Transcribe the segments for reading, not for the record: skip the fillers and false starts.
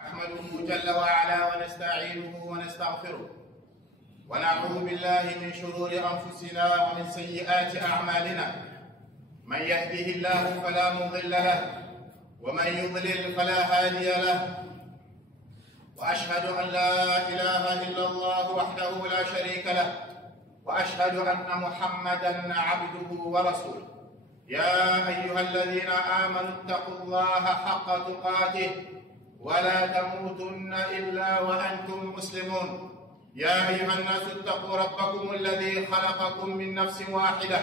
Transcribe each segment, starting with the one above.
نحمده جل وعلا ونستعينه ونستغفره ونعوذ بالله من شرور أنفسنا ومن سيئات أعمالنا. من يهده الله فلا مضل له ومن يضلل فلا هادي له، وأشهد أن لا إله إلا الله وحده لا شريك له، وأشهد أن محمدا عبده ورسوله. يا أيها الذين آمنوا اتقوا الله حق تقاته ولا تموتن إلا وأنتم مسلمون. يا أيها الناس اتقوا ربكم الذي خلقكم من نفس واحدة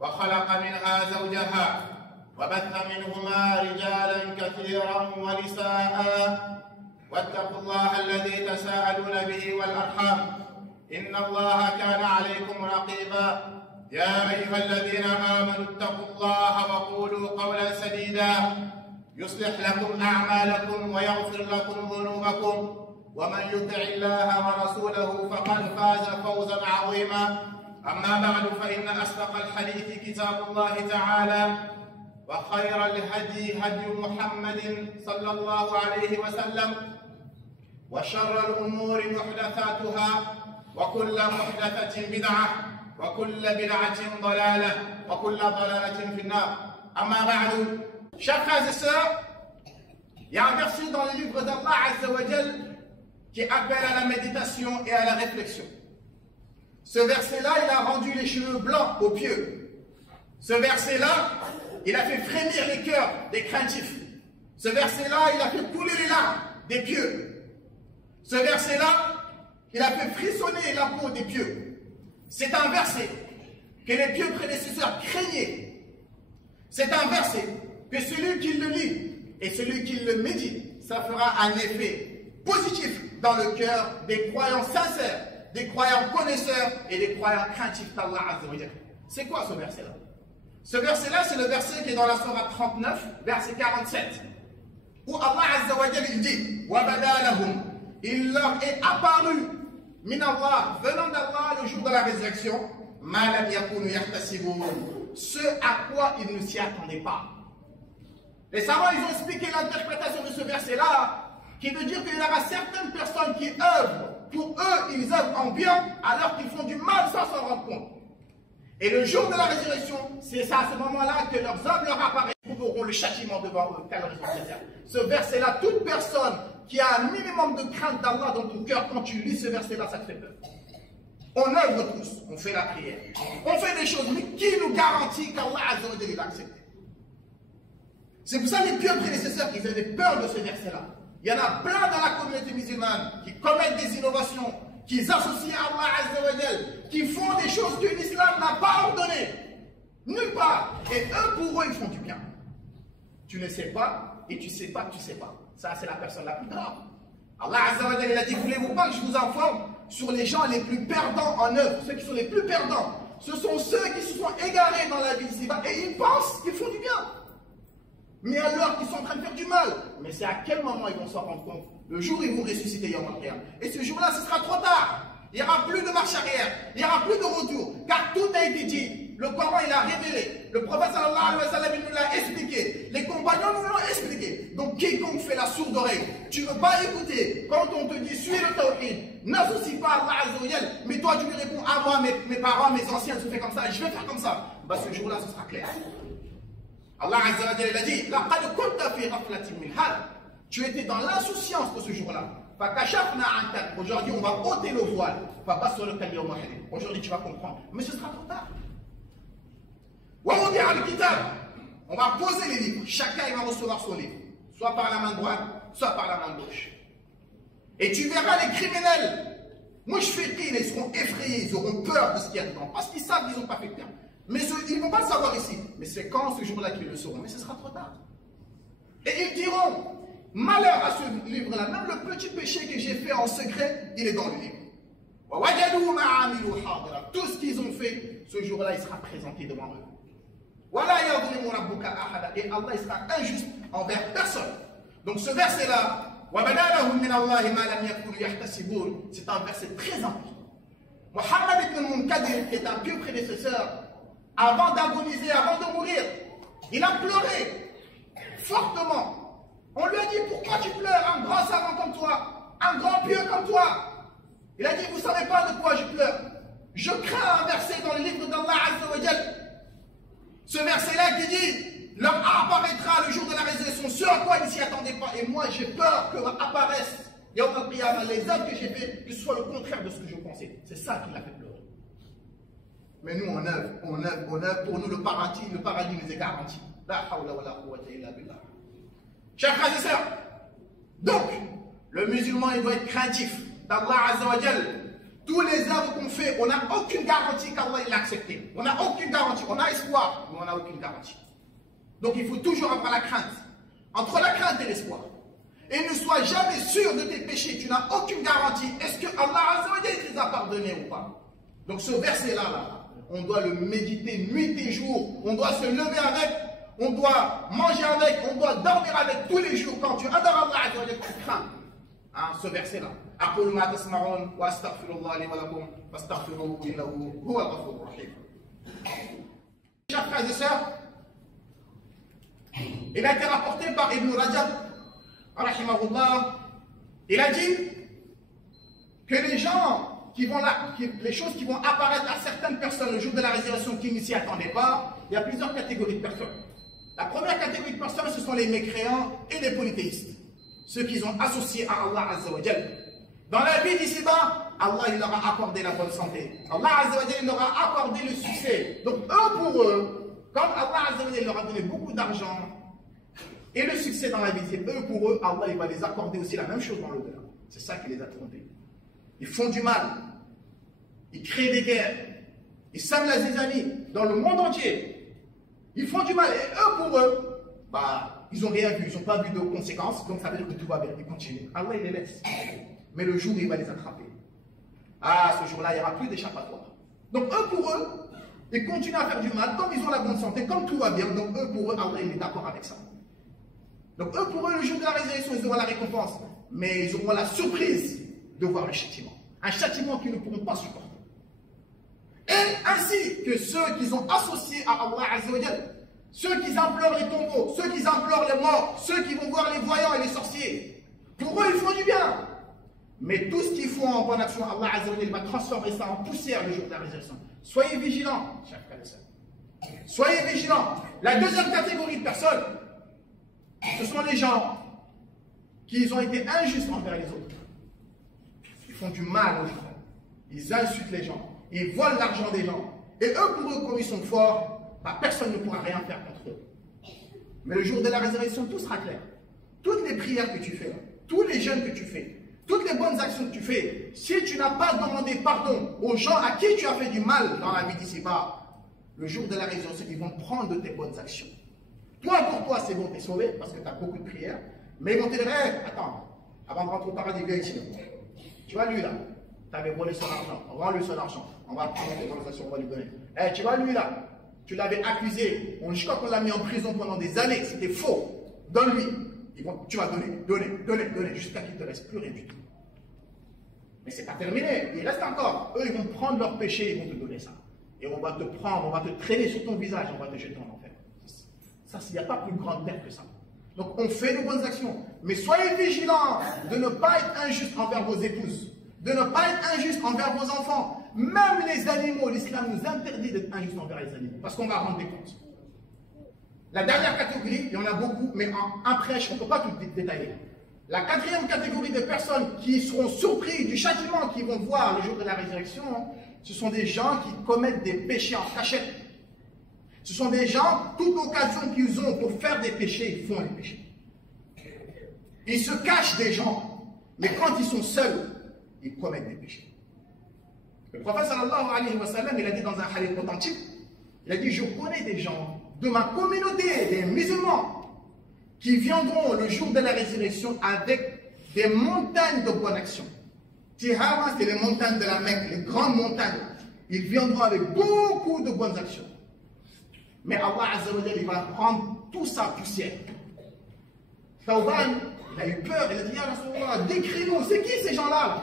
وخلق منها زوجها وبث منهما رجالا كثيرا ونساء، واتقوا الله الذي تساءلون به والأرحام إن الله كان عليكم رقيبا. يا أيها الذين آمنوا اتقوا الله وقولوا قولا سديدا يصلح لكم أعمالكم ويغفر لكم ذنوبكم، ومن يطع الله ورسوله فقد فاز فوزا عظيما. أما بعد، فإن أصدق الحديث كتاب الله تعالى، وخير الهدي هدي محمد صلى الله عليه وسلم، وشر الأمور محدثاتها، وكل محدثة بدعة، وكل بدعة ضلالة، وكل ضلالة في النار. أما بعد، chers frères et sœurs, il y a un verset dans le livre d'Allah Azza wa Jal qui appelle à la méditation et à la réflexion. Ce verset-là, il a rendu les cheveux blancs aux pieux. Ce verset-là, il a fait frémir les cœurs des craintifs. Ce verset-là, il a fait couler les larmes des pieux. Ce verset-là, il a fait frissonner la peau des pieux. C'est un verset que les pieux prédécesseurs craignaient. C'est un verset que celui qui le lit et celui qui le médite, ça fera un effet positif dans le cœur des croyants sincères, des croyants connaisseurs et des croyants craintifs d'Allah Azza wa Jal. C'est quoi ce verset-là? Ce verset-là, c'est le verset qui est dans la sourate 39, verset 47, où Allah Azza wa Jal il dit « Wa badalahum » il leur est apparu min Allah, venant d'Allah le jour de la résurrection, « ma lam yakunu yahtasiboun » ce à quoi ils ne s'y attendaient pas. Les savants, ils ont expliqué l'interprétation de ce verset-là, qui veut dire qu'il y aura certaines personnes qui œuvrent, pour eux, ils œuvrent en bien, alors qu'ils font du mal sans s'en rendre compte. Et le jour de la résurrection, c'est à ce moment-là que leurs œuvres leur apparaissent, ils trouveront le châtiment devant eux, car ils ont ce verset-là, toute personne qui a un minimum de crainte d'Allah dans ton cœur, quand tu lis ce verset-là, ça te fait peur. On œuvre tous, on fait la prière, on fait des choses, mais qui nous garantit qu'Allah Azza wa Jalla l'a accepté? C'est pour ça que les pieux prédécesseurs, ils avaient peur de ce verset-là. Il y en a plein dans la communauté musulmane qui commettent des innovations, qui s'associent à Allah Azza wa Jal, qui font des choses que l'islam n'a pas ordonnées. Nulle part. Et eux, pour eux, ils font du bien. Tu ne sais pas et tu ne sais pas que tu ne sais pas. Ça, c'est la personne la plus grave. Allah Azza wa Jal, il a dit, voulez-vous pas que je vous informe sur les gens les plus perdants en œuvre, ceux qui sont les plus perdants? Ce sont ceux qui se sont égarés dans la vie ici-bas et ils pensent qu'ils font du bien. Mais alors qu'ils sont en train de faire du mal. Mais c'est à quel moment ils vont s'en rendre compte? Le jour où ils vont ressusciter Yawm al-Qiyamah. Et ce jour-là, ce sera trop tard. Il n'y aura plus de marche arrière. Il n'y aura plus de retour. Car tout a été dit. Le Coran, il a révélé. Le prophète sallallahu alayhi wa sallam, il nous l'a expliqué. Les compagnons nous l'ont expliqué. Donc quiconque fait la sourde oreille, tu ne veux pas écouter. Quand on te dit, suis le tawhid, n'associe pas Allah Azza wa Jal, mais toi tu lui réponds, ah moi, mes parents, mes anciens se font comme ça, je vais faire comme ça. Bah ce jour-là, ce sera clair. Allah Azza wa Jalla a dit, laqad kunta fi ghaflatin min hada. Tu étais dans l'insouciance de ce jour-là. Fakashafna anka. Aujourd'hui, on va ôter le voile. Fabassaruka al-yawma hadid. Aujourd'hui, tu vas comprendre. Mais ce sera trop tard. Wa wudi'a al-kitab. On va poser les livres. Chacun il va recevoir son livre. Soit par la main droite, soit par la main gauche. Et tu verras les criminels. Mouchfiqin, ils seront effrayés. Ils auront peur de ce qu'il y a dedans. Parce qu'ils savent qu'ils n'ont pas fait bien. Mais ils ne vont pas le savoir ici. Mais c'est quand ce jour-là qu'ils le sauront. Mais ce sera trop tard. Et ils diront, malheur à ce livre-là. Même le petit péché que j'ai fait en secret, il est dans le livre. Tout ce qu'ils ont fait, ce jour-là, il sera présenté devant eux. Et Allah il sera injuste envers personne. Donc ce verset-là, c'est un verset très important. Muhammad ibn al-Munkadir est un pieux prédécesseur. Avant d'agoniser, avant de mourir, il a pleuré fortement On lui a dit, pourquoi tu pleures? Un grand savant comme toi, un grand pieux comme toi. Il a dit, vous ne savez pas de quoi je pleure. Je crains un verset dans le livre d'Allah Azza wa Jal. Ce verset-là qui dit, leur apparaîtra le jour de la résurrection, ce à quoi ils ne s'y attendaient pas. Et moi, j'ai peur que apparaissent les œuvres que j'ai fait, que ce soit le contraire de ce que je pensais. C'est ça qui l'a fait pleurer. Mais nous, on œuvre. Pour nous, le paradis nous est garanti. La hawla wa la quwwata illa billah. Chers frères et sœurs, donc, le musulman, il doit être craintif d'Allah Azza wa Jal. Tous les œuvres qu'on fait, on n'a aucune garantie qu'Allah l'a accepté. On n'a aucune garantie. On a espoir, mais on n'a aucune garantie. Donc, il faut toujours avoir la crainte. Entre la crainte et l'espoir. Et ne sois jamais sûr de tes péchés. Tu n'as aucune garantie. Est-ce que Allah Azza wa Jal les a pardonnés ou pas? Donc, ce verset-là, on doit le méditer nuit et jour. On doit se lever avec. On doit manger avec, on doit dormir avec tous les jours. Quand tu adores Allah Azza wa Jal, tu crains ce verset-là. أقول ما تسمعون وأستغفر الله لي ولكم فاستغفروه إنه هو الغفور الرحيم. Chers frères et sœurs, il a été rapporté par Ibn Rajab, rahimahullah, il a dit que les gens qui vont là, les choses qui vont apparaître à certaines personnes le jour de la résurrection qui ne s'y attendaient pas, il y a plusieurs catégories de personnes. La première catégorie de personnes, ce sont les mécréants et les polythéistes. Ceux qui ont associé à Allah Azza wa Jal. Dans la vie d'ici-bas, Allah il leur a accordé la bonne santé. Allah Azza wa Jal leur a accordé le succès. Donc eux pour eux, comme Allah Azza wa Jal leur a donné beaucoup d'argent et le succès dans la vie, c'est eux pour eux, Allah il va les accorder aussi la même chose dans l'au-delà. C'est ça qui les a trompés. Ils font du mal. Ils créent des guerres. Ils sèment la zizanie dans le monde entier. Ils font du mal. Et eux pour eux, ils n'ont rien vu. Ils n'ont pas vu de conséquences. Donc ça veut dire que tout va bien. Ils continuent. Allah il les laisse. Mais le jour où il va les attraper, ce jour-là, il n'y aura plus d'échappatoire. Donc eux pour eux, ils continuent à faire du mal. Comme ils ont la bonne santé, comme tout va bien. Donc eux pour eux, Allah il est d'accord avec ça. Donc eux pour eux, le jour de la résurrection, ils auront la récompense. Mais ils auront la surprise de voir le châtiment. Un châtiment qu'ils ne pourront pas supporter. Et ainsi que ceux qui ont associés à Allah Azza wa Jal, ceux qui implorent les tombeaux, ceux qui implorent les morts, ceux qui vont voir les voyants et les sorciers, pour eux ils font du bien. Mais tout ce qu'ils font en bonne action, Allah Azza wa Jal va transformer ça en poussière le jour de la résurrection. Soyez vigilants, chers frères et sœurs. Soyez vigilants. La deuxième catégorie de personnes, ce sont les gens qui ont été injustes envers les autres. Ils font du mal aux gens. Ils insultent les gens. Ils volent l'argent des gens. Et eux, pour eux, comme ils sont forts, personne ne pourra rien faire contre eux. Mais le jour de la résurrection, tout sera clair. Toutes les prières que tu fais, tous les jeûnes que tu fais, toutes les bonnes actions que tu fais, si tu n'as pas demandé pardon aux gens à qui tu as fait du mal dans la vie d'ici-bas, le jour de la résurrection, ils vont prendre de tes bonnes actions. Toi, pour toi, c'est bon, tu es sauvé parce que tu as beaucoup de prières. Mais ils vont te dire, attends, avant de rentrer au paradis, viens ici. Tu vois, lui là, tu avais volé son argent, rends-lui son argent. On va prendre tes bonnes actions, on va lui donner. Tu vois, lui là, tu l'avais accusé, je crois qu'on l'a mis en prison pendant des années, c'était faux. Donne-lui. Tu vas donner, jusqu'à qu'il ne te reste plus rien du tout. Mais c'est pas terminé, il reste encore. Eux, ils vont prendre leur péché, ils vont te donner ça. Et on va te prendre, on va te traîner sur ton visage, on va te jeter en enfer. Ça, il n'y a pas plus grande terre que ça. Donc, on fait de bonnes actions. Mais soyez vigilants de ne pas être injuste envers vos épouses, de ne pas être injuste envers vos enfants. Même les animaux, l'islam nous interdit d'être injuste envers les animaux, parce qu'on va rendre des comptes. La dernière catégorie, il y en a beaucoup, mais en prêche, on ne peut pas tout détailler. La quatrième catégorie de personnes qui seront surpris du châtiment qu'ils vont voir le jour de la résurrection, ce sont des gens qui commettent des péchés en cachette. Ce sont des gens, toute occasion qu'ils ont pour faire des péchés, ils font les péchés. Ils se cachent des gens, mais quand ils sont seuls, ils commettent des péchés. Le prophète sallallahu alayhi wa sallam, il a dit dans un hadith authentique, il a dit, je connais des gens de ma communauté, des musulmans, qui viendront le jour de la résurrection avec des montagnes de bonnes actions. Tihama, c'est les montagnes de la Mecque, les grandes montagnes. Ils viendront avec beaucoup de bonnes actions. Mais Allah Azza wa Jalla, il va prendre tout ça poussière. Thawban, il a eu peur, il a dit, Ya Rasulullah, décris-nous, c'est qui ces gens-là?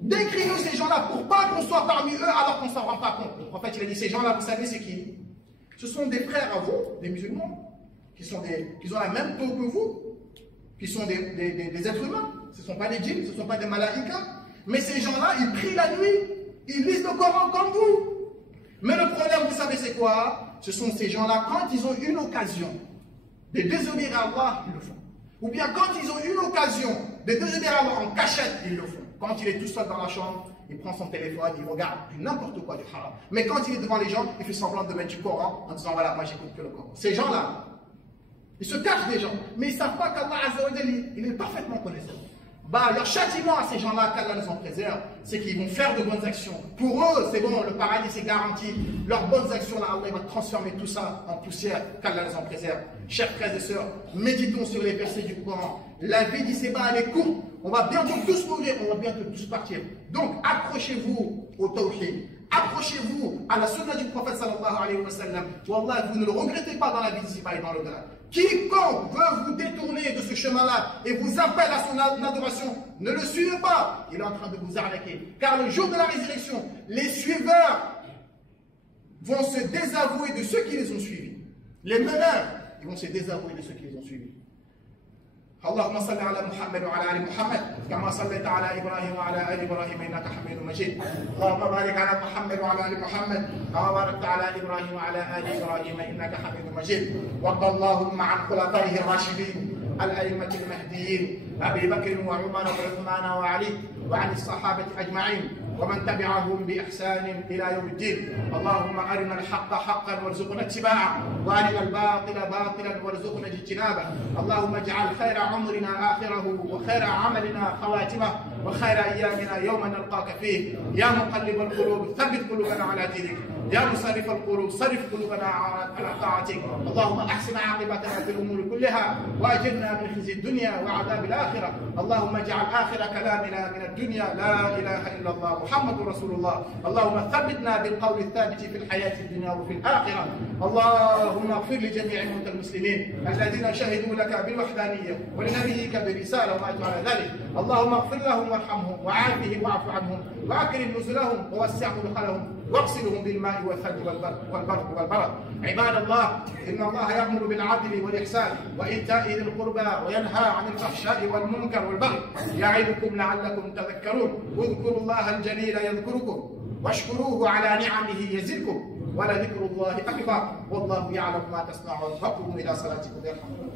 Décris-nous ces gens-là pour pas qu'on soit parmi eux alors qu'on ne s'en rend pas compte. Le prophète, il a dit, ces gens-là, vous savez c'est qui? Ce sont des frères à vous, des musulmans, qui ont la même peau que vous, qui sont des êtres humains. Ce ne sont pas des djinns, ce ne sont pas des malaïkas. Mais ces gens-là, ils prient la nuit, ils lisent le Coran comme vous. Mais le problème, vous savez, c'est quoi? Ce sont ces gens-là, quand ils ont une occasion de désobéir à Allah, ils le font. Ou bien quand ils ont une occasion de désobéir à Allah en cachette, ils le font. Quand il est tout seul dans la chambre, il prend son téléphone, il regarde du n'importe quoi, du haram. Mais quand il est devant les gens, il fait semblant de mettre du Coran en disant voilà, moi j'écoute que le Coran. Ces gens-là, ils se cachent des gens, mais ils ne savent pas qu'Allah Azza wa Jalla, il est parfaitement connaissant. Bah, leur châtiment à ces gens-là, qu'Allah nous en préserve, c'est qu'ils vont faire de bonnes actions. Pour eux, c'est bon, le paradis c'est garanti. Leurs bonnes actions, là, Allah va transformer tout ça en poussière, qu'Allah nous en préserve. Chers frères et sœurs, méditons sur les versets du Coran. La vie d'ici-bas, elle est courte. On va bientôt tous mourir, on va bientôt tous partir. Donc, accrochez-vous au tawhid. Accrochez-vous à la sunna du prophète sallallahu alayhi wa sallam. Wallah, vous ne le regrettez pas dans la vie d'ici-bas et dans l'au-delà. Quiconque veut vous détourner de ce chemin-là et vous appelle à son adoration, ne le suivez pas. Il est en train de vous arnaquer. Car le jour de la résurrection, les suiveurs vont se désavouer de ceux qui les ont suivis. Les meneurs, ils vont se désavouer de ceux qui les ont suivis. اللهم صل على محمد وعلى ال محمد كما صليت على ابراهيم وعلى ال ابراهيم انك حميد مجيد. اللهم بارك على محمد وعلى ال محمد كما باركت على ابراهيم وعلى ال ابراهيم انك حميد مجيد. وارض اللهم عن خلفائه الراشدين الائمه المهديين ابي بكر وعمر وعثمان وعلي وعن الصحابه اجمعين ومن تبعهم بإحسان إلى يوم الدين. اللهم أرنا الحق حقا وارزقنا اتباعه وأرنا الباطل باطلا وارزقنا اجتنابه. اللهم اجعل خير عمرنا آخره وخير عملنا خواتمه وخير أيامنا يوم نلقاك فيه. يا مقلب القلوب ثبت قلوبنا على دينك. يا مصرف القلوب صرف قلوبنا على طاعتك. اللهم أحسن عاقبتنا في الأمور كلها وأجرنا من خزي الدنيا وعذاب الآخرة. اللهم اجعل آخر كلامنا من الدنيا لا إله إلا الله محمد رسول الله. اللهم ثبتنا بالقول الثابت في الحياة الدنيا وفي الآخرة. اللهم اغفر لجميع موتى المسلمين الذين شهدوا لك بالوحدانية ولنبيك برسالة وماتوا على ذلك. اللهم اغفر لهم وارحمهم وعافهم واعف عنهم وأكرم نزلهم ووسع مدخلهم واغسلهم بالماء والثلج والبرد. عباد الله، إن الله يأمر بالعدل والإحسان وإيتاء ذي القربى وينهى عن الفحشاء والمنكر والبغي يعظكم لعلكم تذكرون. اذكروا الله الجليل يذكركم واشكروه على نعمه يزدكم ولذكر الله أكبر والله يعلم ما تصنعون. فقوموا إلى صلاتكم يرحمكم.